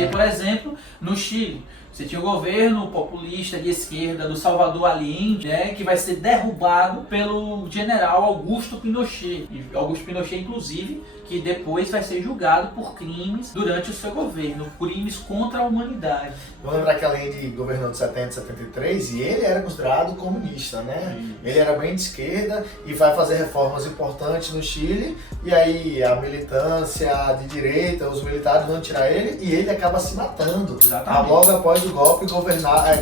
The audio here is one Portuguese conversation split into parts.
ter, por exemplo, no Chile, você tinha o governo populista de esquerda do Salvador Allende, né, que vai ser derrubado pelo general Augusto Pinochet. E Augusto Pinochet, inclusive, que depois vai ser julgado por crimes durante o seu governo, crimes contra a humanidade. Vou lembrar que Allende governou de 70 a 73 e ele era considerado comunista, né? Ele era bem de esquerda e vai fazer reformas importantes no Chile, e aí a militância de direita, os militares vão tirar ele e ele acaba se matando. Exatamente. Logo após o golpe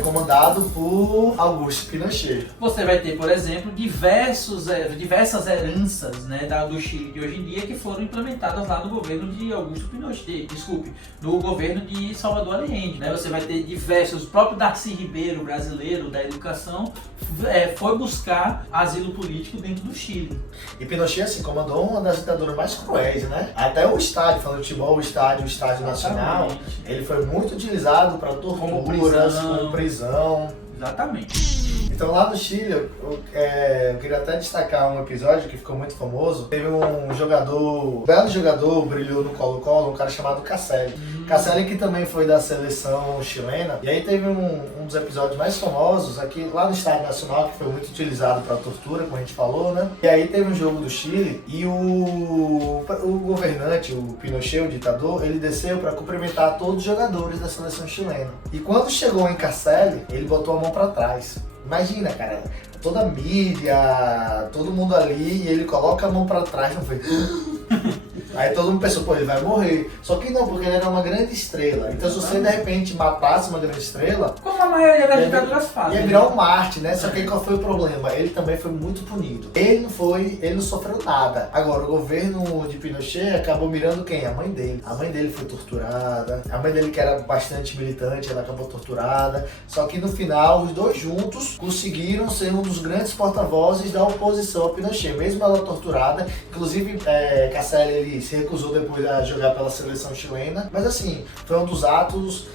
comandado por Augusto Pinochet. Você vai ter, por exemplo, diversas heranças, né, do Chile de hoje em dia que foram implementadas lá no governo de Augusto Pinochet, no governo de Salvador Allende, né? Você vai ter diversos, o próprio Darcy Ribeiro, brasileiro da educação, foi buscar asilo político dentro do Chile. E Pinochet, assim, comandou uma das ditaduras mais cruéis, né? Até o estádio, falando de futebol, o estádio nacional, ele foi muito utilizado para torturas, como prisão. Exatamente. Então lá no Chile, eu queria até destacar um episódio que ficou muito famoso. Teve um belo jogador, brilhou no Colo-Colo, um cara chamado Casselli. Casselli que também foi da seleção chilena. E aí teve um dos episódios mais famosos aqui lá no Estádio Nacional, que foi muito utilizado para tortura, como a gente falou, né? E aí teve um jogo do Chile e o governante, o Pinochet, o ditador, ele desceu para cumprimentar todos os jogadores da seleção chilena. E quando chegou em Casselli, ele botou a mão para trás. Imagina, cara, toda a mídia, todo mundo ali, e ele coloca a mão pra trás, não foi? Aí todo mundo pensou, pô, ele vai morrer. Só que não, porque ele era uma grande estrela. Então se você de repente matasse uma grande estrela, como a maioria das ditaduras fazem, ia virar um Marte, né? Só que qual foi o problema? Ele também foi muito punido. Ele não sofreu nada. Agora, o governo de Pinochet acabou mirando quem? A mãe dele. A mãe dele foi torturada. A mãe dele, que era bastante militante, ela acabou torturada. Só que no final, os dois juntos conseguiram ser um dos grandes porta-vozes da oposição a Pinochet. Mesmo ela torturada, inclusive Casselli, ele se recusou depois a jogar pela seleção chilena. Mas assim, foi um dos atos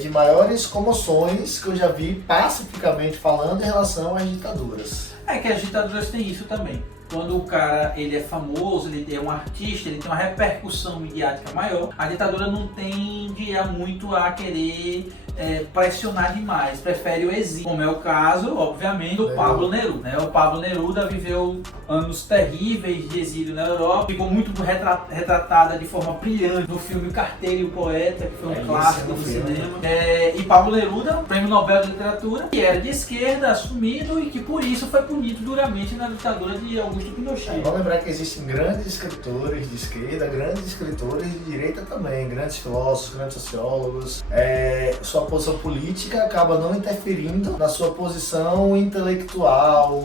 de maiores comoções que eu já vi pacificamente falando em relação às ditaduras. É que as ditaduras têm isso também. Quando o cara ele é famoso, ele é um artista, ele tem uma repercussão midiática maior, a ditadura não tende muito a querer pressionar demais, prefere o exílio, como é o caso, obviamente, do Pablo Neruda, né? O Pablo Neruda viveu anos terríveis de exílio na Europa, ficou muito retratada de forma brilhante no filme Carteiro e o Poeta, que foi um clássico do cinema. E Pablo Neruda, prêmio Nobel de Literatura, que era de esquerda, assumido, e que por isso foi punido duramente na ditadura de Augusto Pinochet. Vamos lembrar que existem grandes escritores de esquerda, grandes escritores de direita também, grandes filósofos, grandes sociólogos. Sua posição política acaba não interferindo na sua posição intelectual,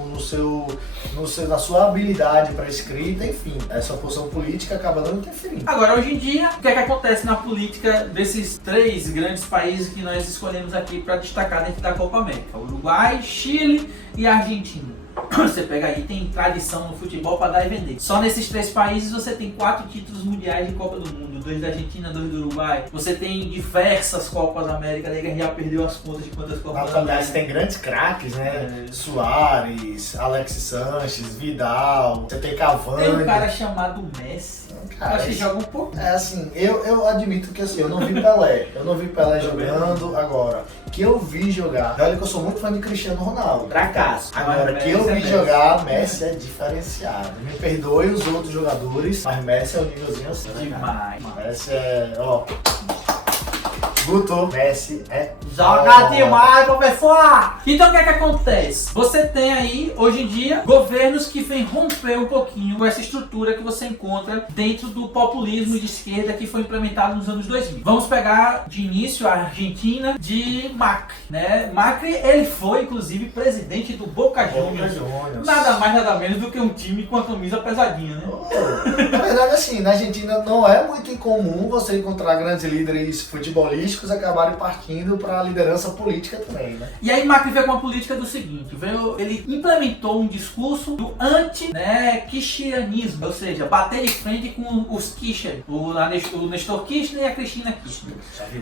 na sua habilidade para escrita, enfim. Sua posição política acaba não interferindo. Agora, hoje em dia, o que é que acontece na política desses três grandes países que nós escolhemos aqui para destacar dentro da Copa América? Uruguai, Chile e Argentina. Você pega aí, tem tradição no futebol para dar e vender. Só nesses três países você tem 4 títulos mundiais de Copa do Mundo, 2 da Argentina, 2 do Uruguai. Você tem diversas Copas América, a já perdeu as contas de quantas Copas América. Tem grandes craques, né? Suárez, Alexis Sanches, Vidal, você tem Cavani. Tem um cara chamado Messi. Cara, acho que joga um pouco. Assim, eu admito que assim, eu não vi Pelé. Eu não vi Pelé jogando agora. Que eu vi jogar. Olha que eu sou muito fã de Cristiano Ronaldo. Fracasso. Agora, que eu vi jogar, Messi é diferenciado. Me perdoe os outros jogadores, mas Messi é um nívelzinho assim, né, demais. Messi é, Guto, Messi joga demais, professor! Então o que é que acontece? Você tem aí, hoje em dia, governos que vêm romper um pouquinho com essa estrutura que você encontra dentro do populismo de esquerda que foi implementado nos anos 2000. Vamos pegar de início a Argentina de Macri, né? Macri, ele foi, inclusive, presidente do Boca Juniors. Nada mais, nada menos do que um time com a camisa pesadinha, né? Na verdade, assim, na Argentina não é muito incomum você encontrar grandes líderes futebolísticos acabarem partindo para a liderança política também, né? E aí Macri veio com uma política do seguinte, ele implementou um discurso do anti-kirchnerismo, ou seja, bater de frente com os Kirchner, o Nestor Kirchner e a Cristina Kirchner.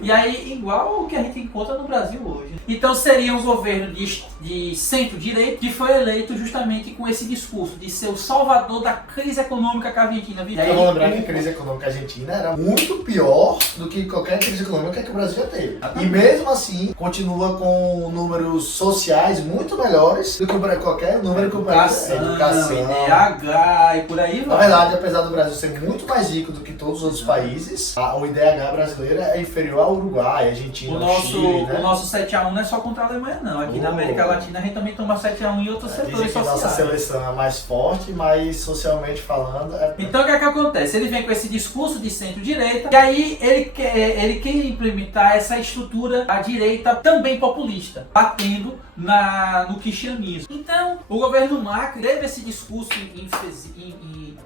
E aí, igual o que a gente encontra no Brasil hoje. Então seria um governo de centro-direita que foi eleito justamente com esse discurso de ser o salvador da crise econômica que a Argentina vivia. Eu vou lembrar que a crise econômica argentina era muito pior do que qualquer crise econômica que o Brasil Brasil já teve. E mesmo assim, continua com números sociais muito melhores do que qualquer número que o Brasil tem. Educação, IDH e por aí vai. Na verdade, apesar do Brasil ser muito mais rico do que todos os outros países, o IDH brasileiro é inferior ao Uruguai, Argentina, Chile, né? O nosso 7x1 não é só contra a Alemanha, não. Aqui na América Latina a gente também toma 7x1 em outros setores dizem que sociais. nossa seleção é mais forte, mas socialmente falando... Então o que é que acontece? Ele vem com esse discurso de centro-direita e aí ele quer implementar essa estrutura da direita também populista, batendo no cristianismo. Então o governo Macri teve esse discurso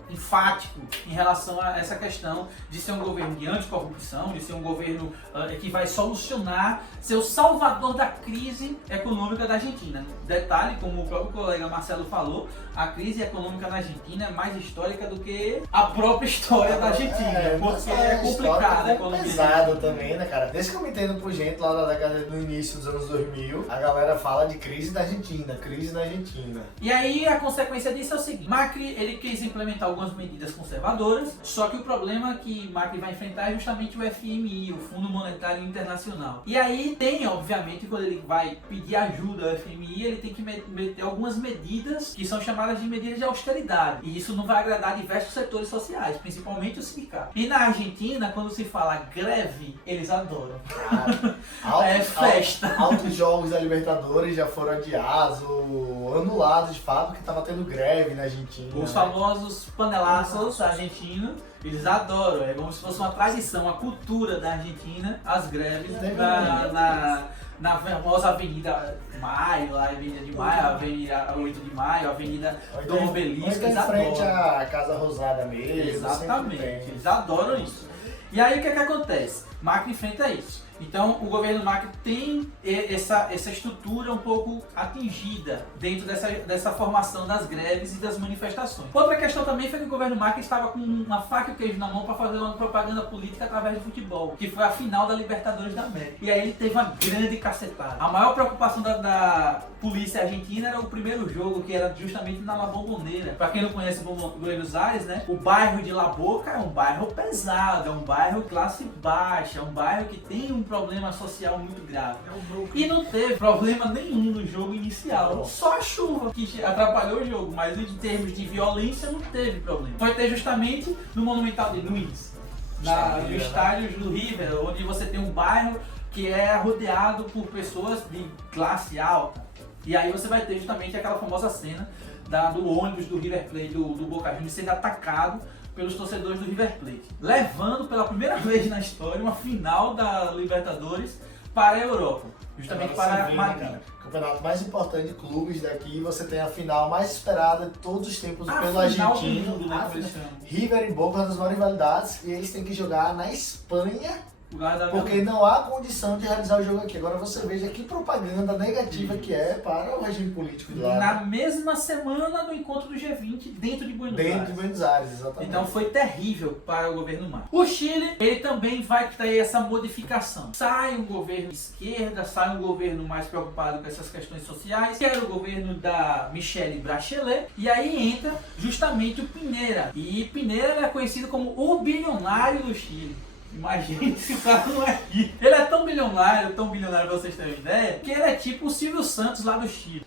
enfático em relação a essa questão de ser um governo de anticorrupção, de ser um governo que vai solucionar, ser o salvador da crise econômica da Argentina. Detalhe, como o próprio colega Marcelo falou, a crise econômica na Argentina é mais histórica do que a própria história da Argentina, porque é complicada a economia. Pesada também, né, cara? Desde que eu me entendo por gente lá da década do início dos anos 2000, a galera fala de crise da Argentina, crise na Argentina. E aí a consequência disso é o seguinte: Macri ele quis implementar algumas medidas conservadoras, só que o problema que Macri vai enfrentar é justamente o FMI, o Fundo Monetário Internacional. E aí tem, obviamente, quando ele vai pedir ajuda ao FMI, ele tem que meter algumas medidas que são chamadas de medidas de austeridade. E isso não vai agradar diversos setores sociais, principalmente os sindicatos. E na Argentina, quando se fala greve, eles adoram. É festa. Altos jogos da Libertadores já foram adiados ou anulados de fato, porque estava tendo greve na Argentina. Os famosos panelaços argentinos, eles adoram. É como se fosse uma tradição, a cultura da Argentina, as greves na famosa Avenida Maio, lá, Avenida de Maio, Avenida 8 de Maio, Avenida do Obelisco. Em frente à Casa Rosada mesmo. Exatamente, eles adoram isso. E aí o que é que acontece? Macri enfrenta isso. Então o governo Macri tem essa estrutura um pouco atingida dentro dessa formação das greves e das manifestações. Outra questão também foi que o governo Macri estava com uma faca e o queijo na mão para fazer uma propaganda política através do futebol, que foi a final da Libertadores da América. E aí ele teve uma grande cacetada. A maior preocupação da polícia argentina era o primeiro jogo, que era justamente na La Bombonera. Para quem não conhece Buenos Aires, né? O bairro de La Boca é um bairro pesado, é um bairro classe baixa, é um bairro que tem um problema social muito grave. E não teve problema nenhum no jogo inicial. Só a chuva que atrapalhou o jogo, mas em termos de violência não teve problema. Foi ter justamente no Monumental de Nunes, no estádio do River, onde você tem um bairro que é rodeado por pessoas de classe alta. E aí você vai ter justamente aquela famosa cena do ônibus do River Plate, do Boca Juniors, sendo atacado pelos torcedores do River Plate, levando pela primeira vez na história uma final da Libertadores para a Europa, justamente para Madrid. O campeonato mais importante de clubes daqui, você tem a final mais esperada de todos os tempos pelo argentino, River e Boca, uma das maiores rivalidades, e eles têm que jogar na Espanha, porque não há condição de realizar o jogo aqui. Agora você veja que propaganda negativa que é para o regime político de lá. Na mesma semana do encontro do G20 dentro de Buenos Aires. Dentro de Buenos Aires, exatamente. Então foi terrível para o governo Macri. O Chile, ele também vai ter essa modificação. Sai um governo de esquerda, sai um governo mais preocupado com essas questões sociais, que era o governo da Michelle Bachelet, e aí entra justamente o Piñera. E Piñera é conhecido como o bilionário do Chile. Imagine se o cara não é rico. Ele é tão bilionário pra vocês terem uma ideia, que ele é tipo o Silvio Santos lá do Chile.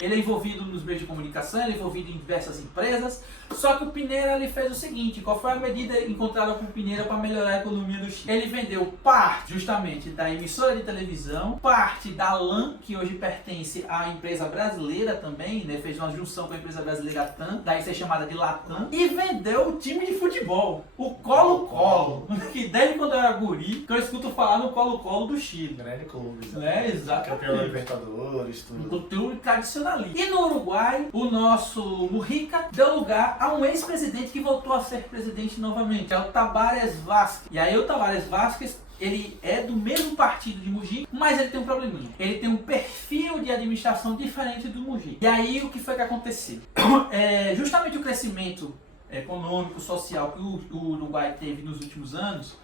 Ele é envolvido nos meios de comunicação, ele é envolvido em diversas empresas. Só que o Piñera ele fez o seguinte: qual foi a medida encontrada por Piñera para melhorar a economia do Chile? Ele vendeu parte justamente da emissora de televisão, parte da LAN, que hoje pertence à empresa brasileira também, né? Fez uma junção com a empresa brasileira TAM, daí ser chamada de Latam, e vendeu o time de futebol, o Colo-Colo, que desde quando eu era guri, que eu escuto falar no Colo-Colo do Chile. Grande clube. Exatamente. Campeão da Libertadores, tudo. Um clube tradicionalista. E no Uruguai, o nosso Mujica deu lugar a um ex-presidente que voltou a ser presidente novamente, é o Tabaré Vázquez. E aí o Tabaré Vázquez, ele é do mesmo partido de Mujica, mas ele tem um probleminha. Ele tem um perfil de administração diferente do Mujica. E aí o que foi que aconteceu? Justamente o crescimento econômico, social que o Uruguai teve nos últimos anos,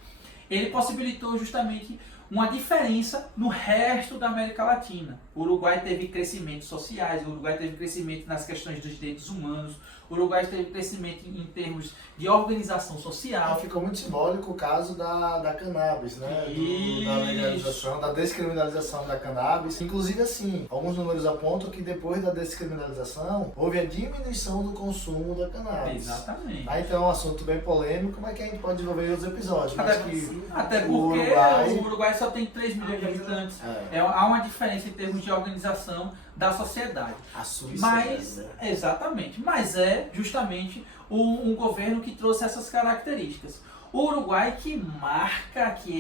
ele possibilitou justamente uma diferença no resto da América Latina. O Uruguai teve crescimentos sociais, o Uruguai teve crescimento nas questões dos direitos humanos, o Uruguai teve crescimento em termos de organização social. Ficou muito simbólico o caso da cannabis, né? Da legalização, da descriminalização da cannabis. Inclusive, assim, alguns números apontam que depois da descriminalização, houve a diminuição do consumo da cannabis. Exatamente. Então é um assunto bem polêmico, mas que a gente pode desenvolver em outros episódios. Até porque o Uruguai só tem 3 milhões de habitantes. Há uma diferença em termos de organização da sociedade. A Suíça. Mas, exatamente. Mas é justamente um governo que trouxe essas características. O Uruguai que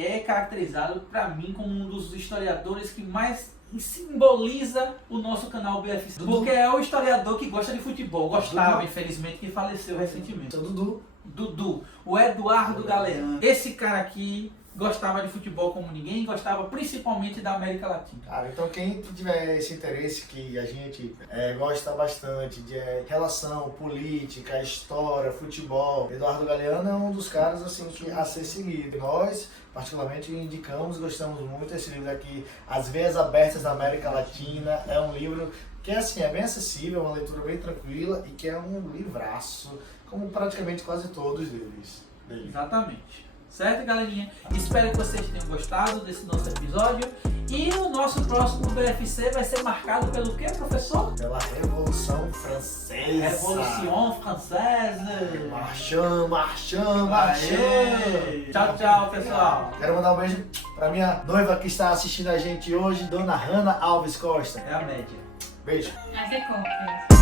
é caracterizado para mim como um dos historiadores que mais simboliza o nosso canal BFC. Porque é o historiador que gosta de futebol. Gostava, infelizmente, que faleceu recentemente. Dudu. O Eduardo Galeano. Esse cara aqui gostava de futebol como ninguém, gostava principalmente da América Latina. Cara, então quem tiver esse interesse que a gente gosta bastante de relação, política, história, futebol, Eduardo Galeano é um dos caras assim a ser seguido. Nós, particularmente, indicamos, gostamos muito desse livro aqui, As Veias Abertas da América Latina. É um livro que assim, é bem acessível, é uma leitura bem tranquila e que é um livraço, como praticamente quase todos deles. Exatamente. Certo, galerinha? Espero que vocês tenham gostado desse nosso episódio. E o nosso próximo BFC vai ser marcado pelo quê, professor? Pela Revolução Francesa. Revolução Francesa. Marchand. Tchau, pessoal. Quero mandar um beijo pra minha noiva que está assistindo a gente hoje, Dona Hanna Alves Costa. É a média. Beijo. Mas é compra.